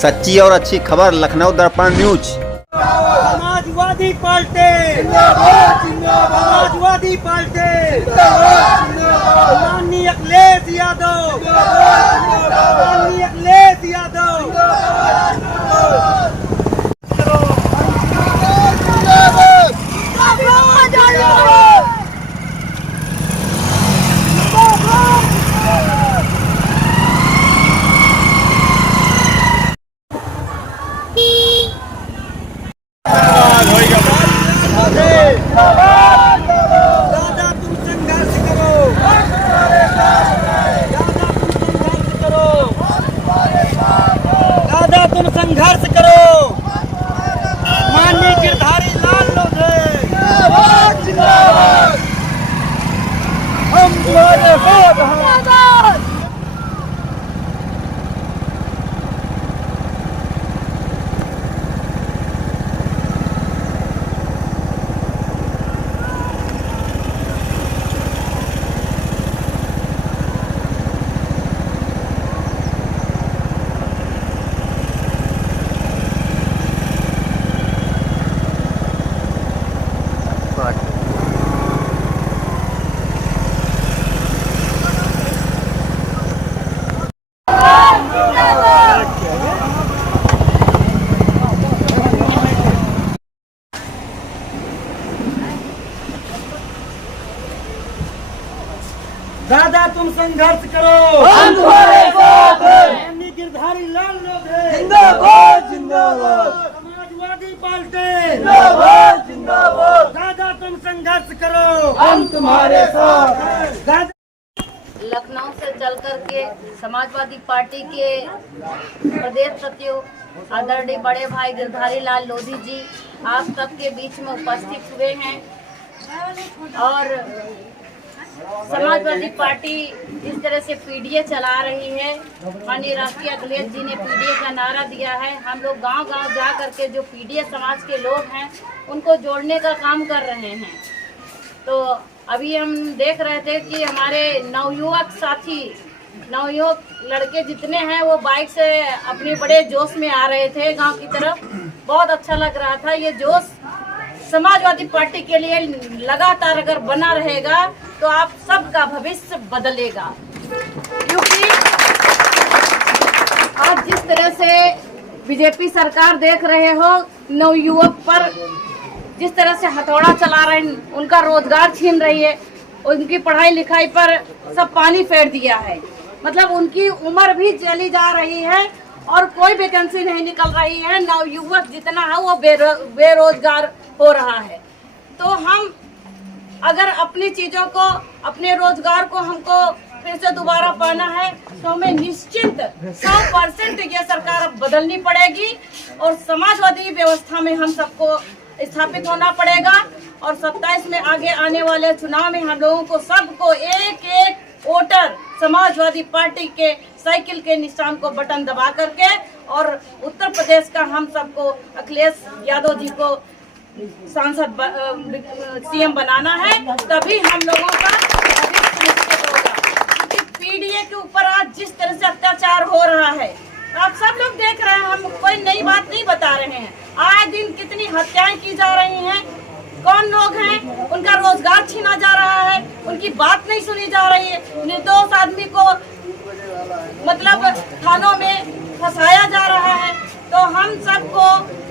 सच्ची और अच्छी खबर लखनऊ दर्पण न्यूज। समाजवादी पार्टी जिंदाबाद जिंदाबाद, समाजवादी पार्टी जिंदाबाद जिंदाबाद, माननीय अखिलेश यादव जिंदाबाद जिंदाबाद, माननीय अखिलेश यादव जिंदाबाद जिंदाबाद। दादा तुम संघर्ष करो, दादा तुम संघर्ष करो, माननीय गिरधारी लाल लोधे जिंदाबाद जिंदाबाद, हम तुम्हारे साथ हैं। दादा तुम संघर्ष करो, हम तुम्हारे साथ हैं। माननीय गिरधारी लाल लोधे जिंदाबाद जिंदाबाद, समाजवादी पार्टी जिंदाबाद जिंदाबाद, दादा तुम संघर्ष करो, हम तुम्हारे साथ हैं। लखनऊ से चल करके समाजवादी पार्टी के प्रदेश सचिव आदरणीय बड़े भाई गिरधारी लाल लोधी जी आप सबके बीच में उपस्थित हुए हैं और समाजवादी पार्टी जिस तरह से पीडीए चला रही है, माननीय राष्ट्रीय अखिलेश जी ने पीडीए का नारा दिया है। हम लोग गांव-गांव जा करके जो पीडीए समाज के लोग हैं उनको जोड़ने का काम कर रहे हैं। तो अभी हम देख रहे थे कि हमारे नवयुवक साथी, नवयुवक लड़के जितने हैं वो बाइक से अपने बड़े जोश में आ रहे थे गांव की तरफ। बहुत अच्छा लग रहा था। ये जोश समाजवादी पार्टी के लिए लगातार अगर बना रहेगा तो आप सबका भविष्य बदलेगा, क्योंकि आज जिस तरह से बीजेपी सरकार देख रहे हो नवयुवक पर जिस तरह से हथौड़ा चला रहे हैं, उनका रोजगार छीन रही है, उनकी पढ़ाई लिखाई पर सब पानी फेर दिया है। मतलब उनकी उम्र भी चली जा रही है और कोई वैकेंसी नहीं निकल रही है। नवयुवक जितना है वो बेरोजगार हो रहा है। तो हम अगर अपनी चीजों को, अपने रोजगार को हमको फिर से दोबारा पाना है तो हमें निश्चित 100% ये सरकार अब बदलनी पड़ेगी और समाजवादी व्यवस्था में हम सबको स्थापित होना पड़ेगा। और 27 में आगे आने वाले चुनाव में हम लोगों को सबको एक एक वोटर समाजवादी पार्टी के साइकिल के निशान को बटन दबा करके और उत्तर प्रदेश का हम सबको अखिलेश यादव जी को सांसद सीएम बनाना है, तभी हम लोगों का निश्चित होगा। क्योंकि पीडीए के ऊपर आज जिस तरह से अत्याचार हो रहा है आप सब लोग देख रहे हैं, हम कोई नई बात नहीं बता रहे हैं। आए दिन कितनी हत्याएं की जा रही हैं, कौन लोग हैं, उनका रोजगार छीना जा रहा है, उनकी बात नहीं सुनी जा रही है, निर्दोष आदमी को मतलब थानों में फंसाया जा रहा है। तो हम सबको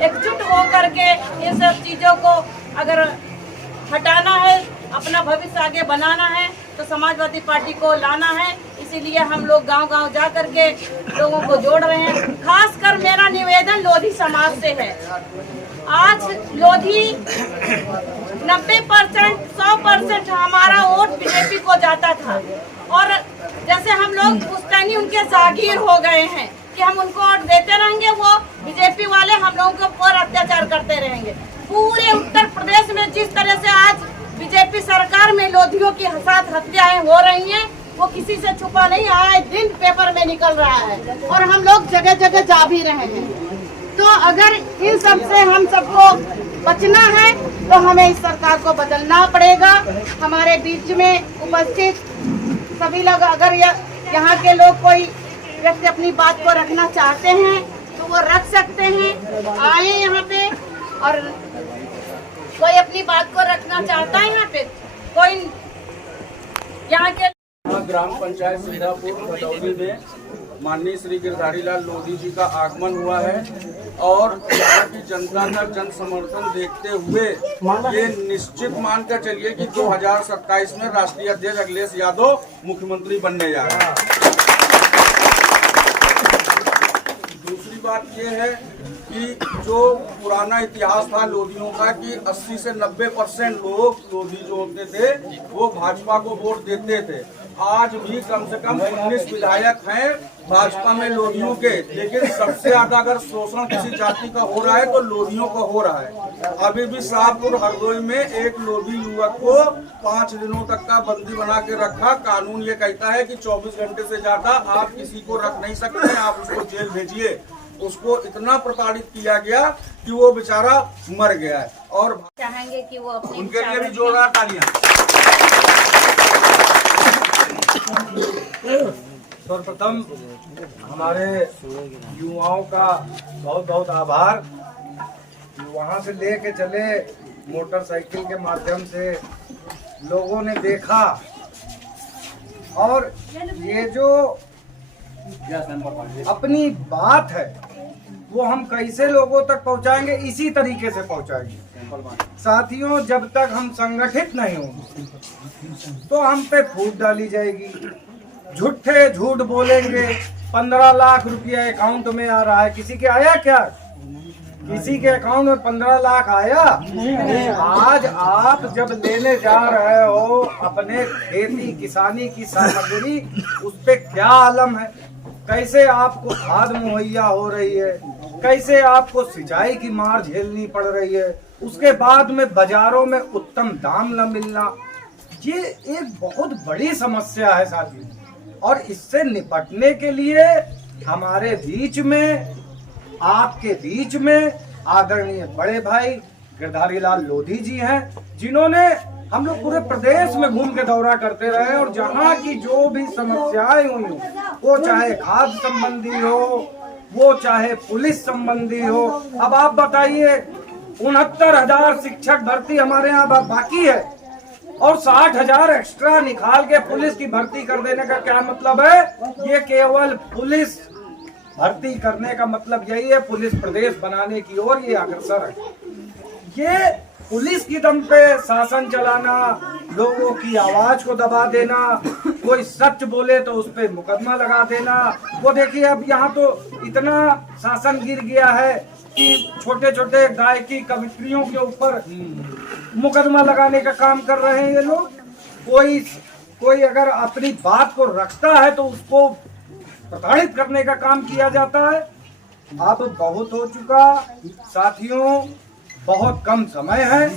एकजुट हो करके इन सब चीजों को अगर हटाना है, अपना भविष्य आगे बनाना है तो समाजवादी पार्टी को लाना है। इसीलिए हम लोग गांव-गांव जा करके लोगों को जोड़ रहे हैं। खासकर मेरा निवेदन लोधी समाज से है। आज लोधी 90% 100% हमारा वोट बीजेपी को जाता था और जैसे हम लोग पुश्तैनी उनके जागीर हो गए हैं कि हम उनको वोट देते रहेंगे, वो बीजेपी वाले हम लोगों के ऊपर अत्याचार करते रहेंगे। पूरे उत्तर प्रदेश में जिस तरह से आज बीजेपी सरकार में लोधियों की साथ हत्याएं हो रही हैं, वो किसी से छुपा नहीं, आए दिन पेपर में निकल रहा है और हम लोग जगह जगह जा भी रहे हैं। तो अगर इन सब से हम सबको बचना है तो हमें इस सरकार को बदलना पड़ेगा। हमारे बीच में उपस्थित सभी लोग, अगर यहाँ के लोग कोई व्यक्ति अपनी बात को रखना चाहते हैं तो वो रख सकते हैं। आए यहाँ पे और कोई अपनी बात को रखना चाहता है यहाँ पे, कोई यहाँ के ग्राम पंचायत सीधापुर भदौली में माननीय श्री गिरधारी लाल लोधी जी का आगमन हुआ है और यहाँ की जनता का जन समर्थन देखते हुए ये निश्चित मानकर चलिए कि 2027 में राष्ट्रीय अध्यक्ष अखिलेश यादव मुख्यमंत्री बनने जा रहे हैं। दूसरी बात ये है कि जो पुराना इतिहास था लोधियों का कि 80 से 90% लोग लोधी जो होते थे वो भाजपा को वोट देते थे। आज भी कम से कम 19 विधायक हैं भाजपा में लोधियों के, लेकिन सबसे ज्यादा अगर शोषण किसी जाति का हो रहा है तो लोधियों का हो रहा है। अभी भी शाहपुर हरदोई में एक लोधी युवक को 5 दिनों तक का बंदी बना के रखा। कानून ये कहता है कि 24 घंटे से ज्यादा आप किसी को रख नहीं सकते, आप उसको जेल भेजिए। उसको इतना प्रताड़ित किया गया कि वो बेचारा मर गया है और चाहेंगे कि वो अपने उनके लिए भी जोरदार तालियां। सर्वप्रथम हमारे युवाओं का बहुत बहुत आभार। वहाँ से लेके चले मोटरसाइकिल के माध्यम से लोगों ने देखा और ये जो अपनी बात है वो हम कैसे लोगों तक पहुंचाएंगे, इसी तरीके से पहुंचाएंगे। साथियों, जब तक हम संगठित नहीं होंगे तो हम पे फूट डाली जाएगी, झूठ बोलेंगे। 15 लाख रुपया अकाउंट में आ रहा है, किसी के आया क्या? किसी के अकाउंट में 15 लाख आया? आज आप जब लेने जा रहे हो अपने खेती किसानी की सामग्री, उस पे क्या आलम है, कैसे आपको खाद मुहैया हो रही है, कैसे आपको सिंचाई की मार झेलनी पड़ रही है, उसके बाद में बाजारों में उत्तम दाम न मिलना, ये एक बहुत बड़ी समस्या है साथियों। और इससे निपटने के लिए हमारे बीच में, आपके बीच में आदरणीय बड़े भाई गिरधारी लाल लोधी जी हैं, जिन्होंने हम लोग पूरे प्रदेश में घूम के दौरा करते रहे और जहाँ की जो भी समस्याएं हुई, वो चाहे खाद्य संबंधी हो, वो चाहे पुलिस संबंधी हो। अब आप बताइए, 69,000 शिक्षक भर्ती हमारे यहाँ बाकी है और 60,000 एक्स्ट्रा निकाल के पुलिस की भर्ती कर देने का क्या मतलब है? ये केवल पुलिस भर्ती करने का मतलब यही है, पुलिस प्रदेश बनाने की ओर ये अग्रसर है। ये पुलिस की दम पे शासन चलाना, लोगों की आवाज को दबा देना, कोई सच बोले तो उस पे मुकदमा लगा देना। वो देखिए, अब यहाँ तो इतना शासन गिर गया है कि छोटे छोटे गायकी कवित्रियों के ऊपर मुकदमा लगाने का काम कर रहे हैं ये लोग। कोई अगर अपनी बात को रखता है तो उसको प्रताड़ित करने का काम किया जाता है। अब बहुत हो चुका साथियों, बहुत कम समय है,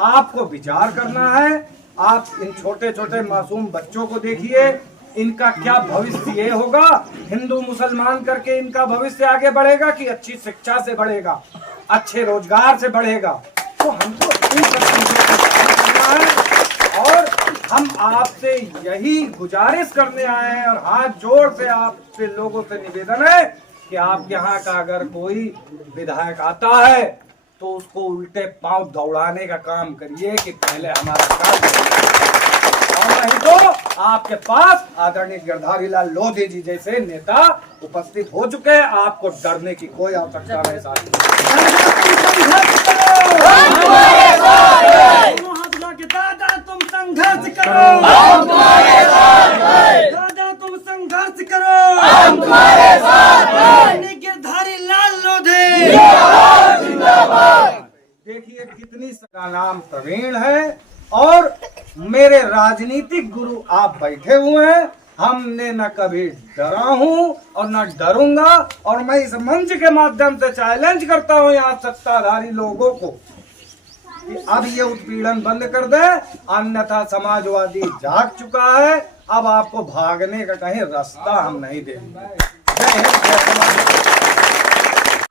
आपको विचार करना है। आप इन छोटे छोटे मासूम बच्चों को देखिए, इनका क्या भविष्य ये होगा। हिंदू मुसलमान करके इनका भविष्य आगे बढ़ेगा कि अच्छी शिक्षा से बढ़ेगा, अच्छे रोजगार से बढ़ेगा? तो हमको इन सब चीजों को करना है और हम आपसे यही गुजारिश करने आए हैं और हाथ जोड़ से आपसे लोगों से निवेदन है कि आप यहाँ का अगर कोई विधायक आता है तो उसको उल्टे पांव दौड़ाने का काम करिए कि पहले हमारा काम और नहीं तो आपके पास आदरणीय गिरधारी लाल लोधी जी जैसे नेता उपस्थित हो चुके हैं, आपको डरने की कोई आवश्यकता नहीं। दादा तुम संघर्ष करो, दादा तुम संघर्ष करो, गिरधारी लाल लोधी। देखिए कितनी का नाम प्रवीण है और मेरे राजनीतिक गुरु आप बैठे हुए हैं। हमने न कभी डरा हूं और न डरूंगा और मैं इस मंच के माध्यम से चैलेंज करता हूं यहाँ सत्ताधारी लोगों को कि अब ये उत्पीड़न बंद कर दे, अन्यथा समाजवादी जाग चुका है। अब आपको भागने का कहीं रास्ता हम नहीं देंगे।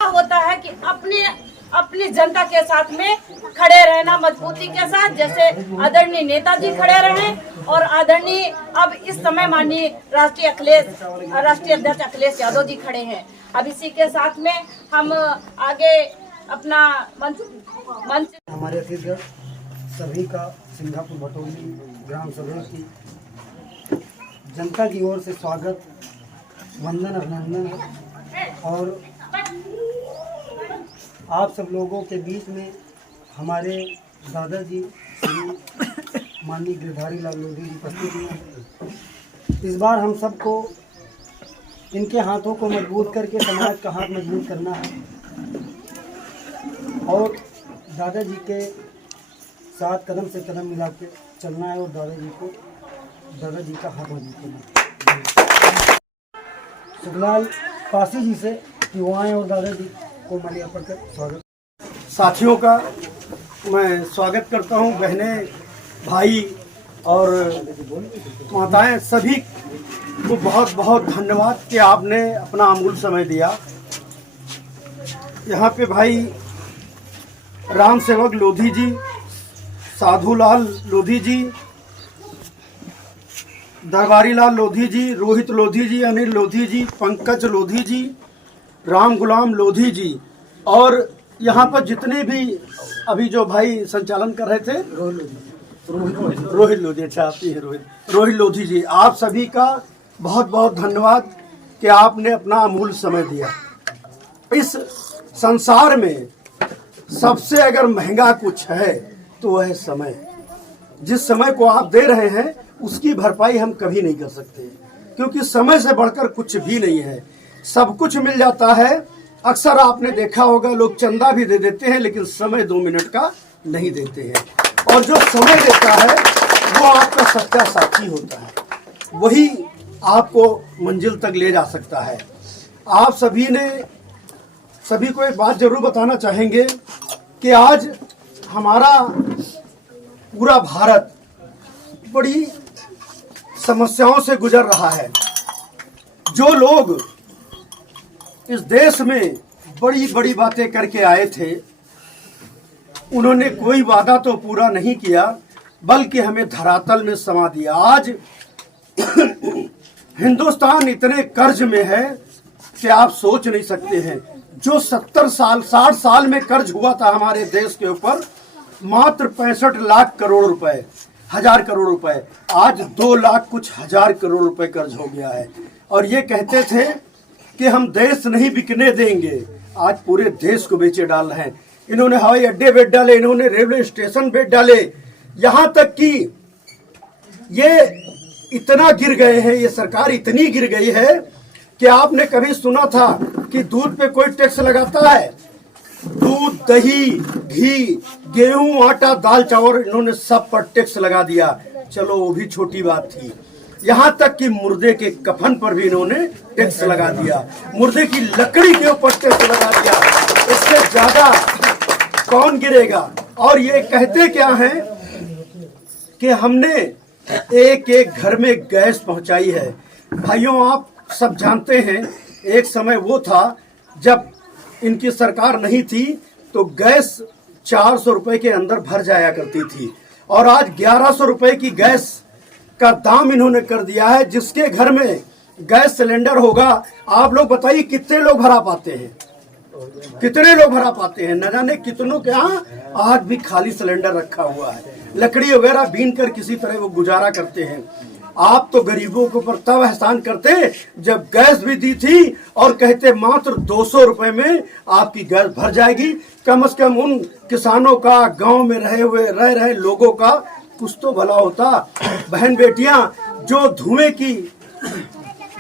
होता है कि अपनी जनता के साथ में खड़े रहना, मजबूती के साथ, जैसे आदरणीय नेताजी खड़े रहे और आदरणीय अब इस समय माननीय राष्ट्रीय अध्यक्ष अखिलेश यादव जी खड़े हैं। अब इसी के साथ में हम आगे अपना मंच हमारे अतिथि सभी का सिंघापुर भटोली ग्राम सभा की जनता की ओर से स्वागत, वंदन, अभिनंदन है। और आप सब लोगों के बीच में हमारे दादाजी श्री माननीय गिरधारी लाल लोधी जी उपस्थित हैं। इस बार हम सबको इनके हाथों को मजबूत करके समाज का हाथ मजबूत करना है और दादाजी के साथ कदम से कदम मिला के चलना है और दादाजी का हाथ मजबूत करना है। सुखलाल पासी जी से युवाएं और दादाजी को माल्यार्पण कर स्वागत। साथियों का मैं स्वागत करता हूं, बहनें, भाई और माताएं, सभी को बहुत बहुत धन्यवाद कि आपने अपना अमूल्य समय दिया। यहाँ पे भाई राम सेवक लोधी जी, साधुलाल लोधी जी, दरबारी लाल लोधी जी, रोहित लोधी जी, अनिल लोधी जी, पंकज लोधी जी, राम गुलाम लोधी जी और यहाँ पर जितने भी अभी जो भाई संचालन कर रहे थे रोहित लोधी, अच्छा आप ही हैं रोहित लोधी जी, आप सभी का बहुत बहुत धन्यवाद कि आपने अपना अमूल्य समय दिया। इस संसार में सबसे अगर महंगा कुछ है तो वह है समय। जिस समय को आप दे रहे हैं उसकी भरपाई हम कभी नहीं कर सकते, क्योंकि समय से बढ़कर कुछ भी नहीं है। सब कुछ मिल जाता है। अक्सर आपने देखा होगा लोग चंदा भी दे देते हैं लेकिन समय 2 मिनट का नहीं देते हैं। और जो समय देता है वो आपका सच्चा साथी होता है, वही आपको मंजिल तक ले जा सकता है। आप सभी को एक बात जरूर बताना चाहेंगे कि आज हमारा पूरा भारत बड़ी समस्याओं से गुजर रहा है। जो लोग इस देश में बड़ी बड़ी बातें करके आए थे, उन्होंने कोई वादा तो पूरा नहीं किया बल्कि हमें धरातल में समा दिया। आज हिंदुस्तान इतने कर्ज में है कि आप सोच नहीं सकते हैं। जो 70 साल 60 साल में कर्ज हुआ था हमारे देश के ऊपर, मात्र 65 लाख करोड़ रुपए, 1000 करोड़ रुपए, आज 2 लाख कुछ हजार करोड़ रुपए कर्ज हो गया है। और ये कहते थे कि हम देश नहीं बिकने देंगे, आज पूरे देश को बेचे डाल रहे हैं। इन्होंने हवाई अड्डे बेच डाले, इन्होंने रेलवे स्टेशन बेच डाले, यहाँ तक कि ये इतना गिर गए हैं, ये सरकार इतनी गिर गई है कि आपने कभी सुना था कि दूध पे कोई टैक्स लगाता है? दूध, दही, घी, गेहूं, आटा, दाल, चावल, इन्होंने सब पर टैक्स लगा दिया। चलो वो भी छोटी बात थी, यहाँ तक कि मुर्दे के कफन पर भी इन्होंने टैक्स लगा दिया, मुर्दे की लकड़ी के ऊपर टैक्स लगा दिया। इससे ज्यादा कौन गिरेगा? और ये कहते क्या हैं कि हमने एक एक घर में गैस पहुंचाई है। भाइयों, आप सब जानते हैं एक समय वो था जब इनकी सरकार नहीं थी तो गैस 400 रुपए के अंदर भर जाया करती थी, और आज 1100 रुपए की गैस का दाम इन्होंने कर दिया है। जिसके घर में गैस सिलेंडर होगा, आप लोग बताइए कितने लोग भरा पाते हैं? कितने लोग भरा पाते हैं? न जाने कितनों के यहाँ आज भी खाली सिलेंडर रखा हुआ है, लकड़ी वगैरह बीन कर किसी तरह वो गुजारा करते हैं। आप तो गरीबों के ऊपर तब एहसान करते जब गैस भी दी थी और कहते मात्र 200 रुपए में आपकी गैस भर जाएगी। कम से कम उन किसानों का, गांव में रह रहे लोगों का कुछ तो भला होता। बहन बेटियां जो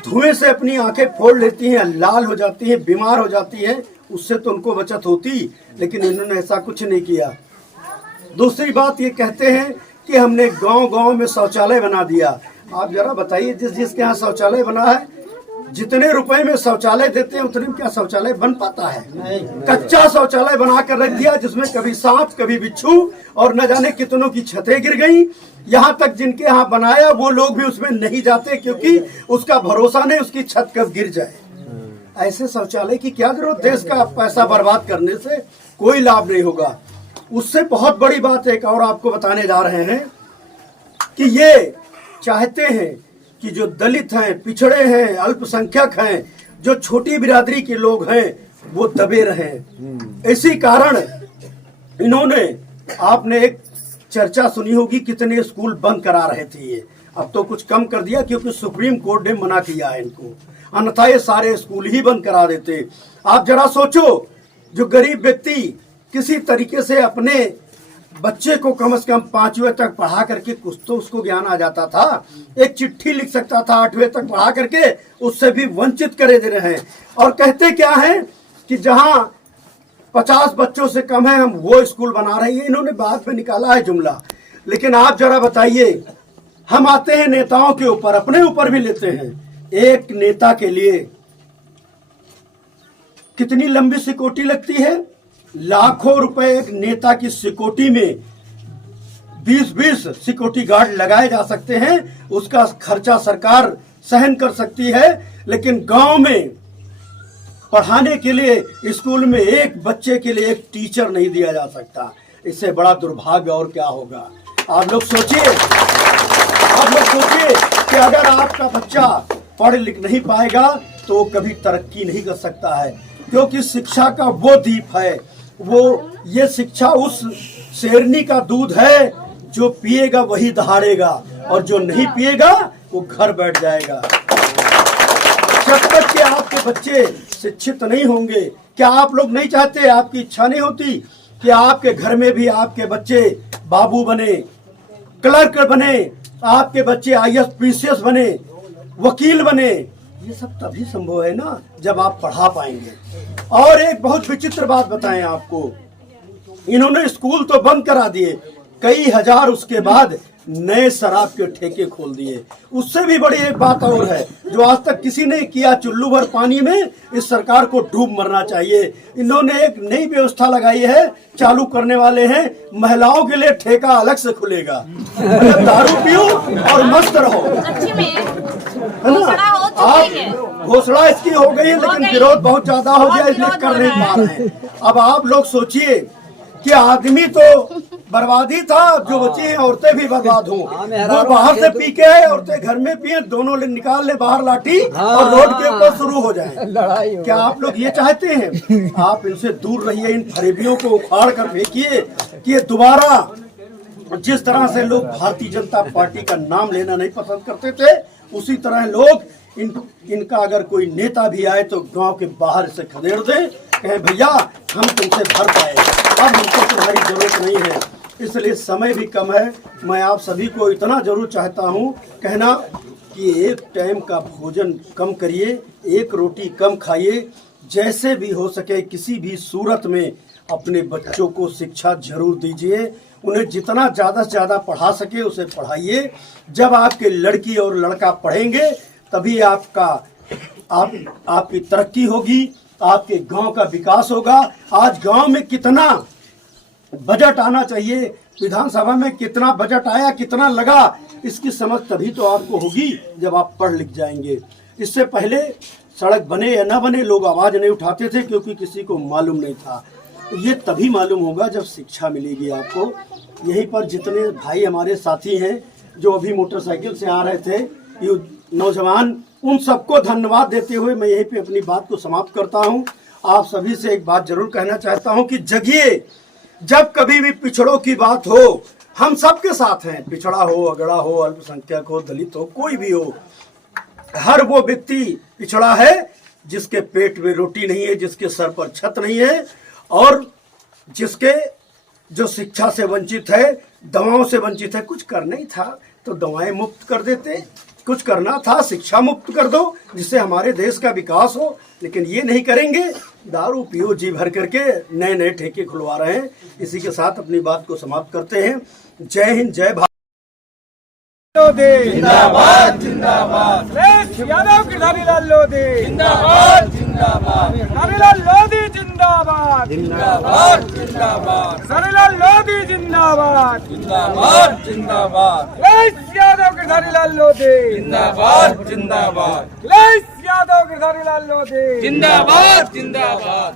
धुएं से अपनी आंखें फोड़ लेती हैं, लाल हो जाती हैं, बीमार हो जाती हैं, उससे तो उनको बचत होती, लेकिन इन्होंने ऐसा कुछ नहीं किया। दूसरी बात ये कहते हैं कि हमने गांव-गांव में शौचालय बना दिया। आप जरा बताइए, जिसके यहाँ शौचालय बना है, जितने रुपए में शौचालय देते हैं उतने में क्या शौचालय बन पाता है? कच्चा शौचालय बना कर रख दिया जिसमें कभी सांप, कभी बिच्छू और न जाने कितनों की छतें गिर गई। यहाँ तक जिनके यहाँ बनाया वो लोग भी उसमें नहीं जाते, क्योंकि उसका भरोसा नहीं उसकी छत कब गिर जाए। ऐसे शौचालय की क्या जरूरत? देश का पैसा बर्बाद करने से कोई लाभ नहीं होगा। उससे बहुत बड़ी बात एक और आपको बताने जा रहे हैं कि ये चाहते हैं कि जो दलित हैं, पिछड़े हैं, अल्पसंख्यक हैं, जो छोटी बिरादरी के लोग हैं, वो दबे रहें। इसी कारण इन्होंने, आपने एक चर्चा सुनी होगी कितने स्कूल बंद करा रहे थे ये, अब तो कुछ कम कर दिया क्योंकि सुप्रीम कोर्ट ने मना किया है इनको, अन्यथा ये सारे स्कूल ही बंद करा देते। आप जरा सोचो, जो गरीब व्यक्ति किसी तरीके से अपने बच्चे को कम से कम 5वीं तक पढ़ा करके कुछ तो उसको ज्ञान आ जाता था, एक चिट्ठी लिख सकता था 8वीं तक पढ़ा करके, उससे भी वंचित करे दे रहे हैं। और कहते क्या है कि जहां 50 बच्चों से कम है हम वो स्कूल बना रहे हैं। इन्होंने बाद में निकाला है जुमला। लेकिन आप जरा बताइए, हम आते हैं नेताओं के ऊपर, अपने ऊपर भी लेते हैं। एक नेता के लिए कितनी लंबी सिक्योरिटी लगती है? लाखों रुपए एक नेता की सिक्योरिटी में 20-20 सिक्योरिटी गार्ड लगाए जा सकते हैं, उसका खर्चा सरकार सहन कर सकती है। लेकिन गांव में पढ़ाने के लिए स्कूल में एक बच्चे के लिए एक टीचर नहीं दिया जा सकता। इससे बड़ा दुर्भाग्य और क्या होगा? आप लोग सोचिए कि अगर आपका बच्चा पढ़ लिख नहीं पाएगा तो वो कभी तरक्की नहीं कर सकता है, क्योंकि शिक्षा का वो दीप है, ये शिक्षा उस शेरनी का दूध है, जो पिएगा वही दहाड़ेगा और जो नहीं पिएगा वो घर बैठ जाएगा। जब तक कि आपके बच्चे शिक्षित नहीं होंगे, क्या आप लोग नहीं चाहते, आपकी इच्छा नहीं होती कि आपके घर में भी आपके बच्चे बाबू बने, क्लर्क बने, आपके बच्चे IAS PCS बने, वकील बने? ये सब तभी संभव है ना जब आप पढ़ा पाएंगे। और एक बहुत विचित्र बात बताएं आपको, इन्होंने स्कूल तो बंद करा दिए, कई हजार उसके बाद नए शराब के ठेके खोल दिए। उससे भी बड़ी एक बात और है जो आज तक किसी ने किया, चुल्लू भर पानी में इस सरकार को डूब मरना चाहिए। इन्होंने एक नई व्यवस्था लगाई है, चालू करने वाले हैं, महिलाओं के लिए ठेका अलग से खुलेगा, दारू पियो और मस्त रहो, है ना? आप घोषणा इसकी हो गई है, लेकिन विरोध बहुत ज्यादा हो गया, इसलिए कर नहीं पा रहे हैं। अब आप लोग सोचिए कि आदमी तो बर्बादी था, जो बची हैं औरतें भी बर्बाद हों। वो बाहर से पी के आए, औरतें घर में पिए, दोनों ले निकाल ले बाहर लाठी और रोड के ऊपर शुरू हो जाए। क्या आप लोग ये चाहते हैं? आप इनसे दूर रहिए, इन फरेबियों को उखाड़ कर फेंकिए कि ये दोबारा जिस तरह से लोग भारतीय जनता पार्टी का नाम लेना नहीं पसंद करते थे, उसी तरह लोग इनका अगर कोई नेता भी आए तो गांव के बाहर से खदेड़ दे, कहें भैया हम तुमसे भर पाए, अब हमको तुम्हारी जरूरत नहीं है। इसलिए समय भी कम है, मैं आप सभी को इतना जरूर चाहता हूं कहना कि एक टाइम का भोजन कम करिए, एक रोटी कम खाइए, जैसे भी हो सके किसी भी सूरत में अपने बच्चों को शिक्षा जरूर दीजिए, उन्हें जितना ज़्यादा से ज़्यादा पढ़ा सके उसे पढ़ाइए। जब आपके लड़की और लड़का पढ़ेंगे तभी आपकी तरक्की होगी, आपके गांव का विकास होगा। आज गांव में कितना बजट आना चाहिए, विधानसभा में कितना बजट आया, कितना लगा, इसकी समझ तभी तो आपको होगी जब आप पढ़ लिख जाएंगे। इससे पहले सड़क बने या ना बने लोग आवाज़ नहीं उठाते थे क्योंकि किसी को मालूम नहीं था। ये तभी मालूम होगा जब शिक्षा मिलेगी आपको। यहीं पर जितने भाई हमारे साथी हैं जो अभी मोटरसाइकिल से आ रहे थे, ये नौजवान, उन सबको धन्यवाद देते हुए मैं यहीं पे अपनी बात को समाप्त करता हूं। आप सभी से एक बात जरूर कहना चाहता हूं कि जगिए, जब कभी भी पिछड़ों की बात हो, हम सबके साथ हैं, पिछड़ा हो, अगड़ा हो, अल्पसंख्यक हो, दलित हो, कोई भी हो, हर वो व्यक्ति पिछड़ा है जिसके पेट में रोटी नहीं है, जिसके सर पर छत नहीं है, और जिसके जो शिक्षा से वंचित है, दवाओं से वंचित है। कुछ कर नहीं था तो दवाएं मुफ्त कर देते, कुछ करना था शिक्षा मुक्त कर दो जिससे हमारे देश का विकास हो, लेकिन ये नहीं करेंगे, दारू पियो जी भर करके नए नए ठेके खुलवा रहे हैं। इसी के साथ अपनी बात को समाप्त करते हैं। जय हिंद, जय भारत। जिंदाबाद जिंदाबाद, यादव गिरधारी लाल लोधी जिंदाबाद जिंदाबाद, हरिलाल लोधी जिंदाबाद जिंदाबाद जिंदाबाद, हरिलाल लोधी जिंदाबाद जिंदाबाद जिंदाबाद, यादव गिरधारी लाल लोधी जिंदाबाद जिंदाबाद, यादव गिरधारी लाल लोधी जिंदाबाद जिंदाबाद।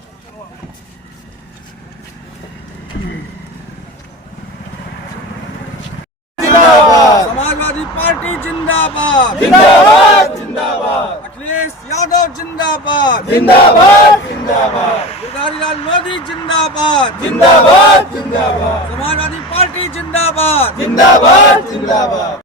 समाजवादी पार्टी जिंदाबाद जिंदाबाद जिंदाबाद। अखिलेश यादव जिंदाबाद जिंदाबाद जिंदाबाद। गिरधारी लाल मोदी जिंदाबाद जिंदाबाद जिंदाबाद। समाजवादी पार्टी जिंदाबाद जिंदाबाद जिंदाबाद।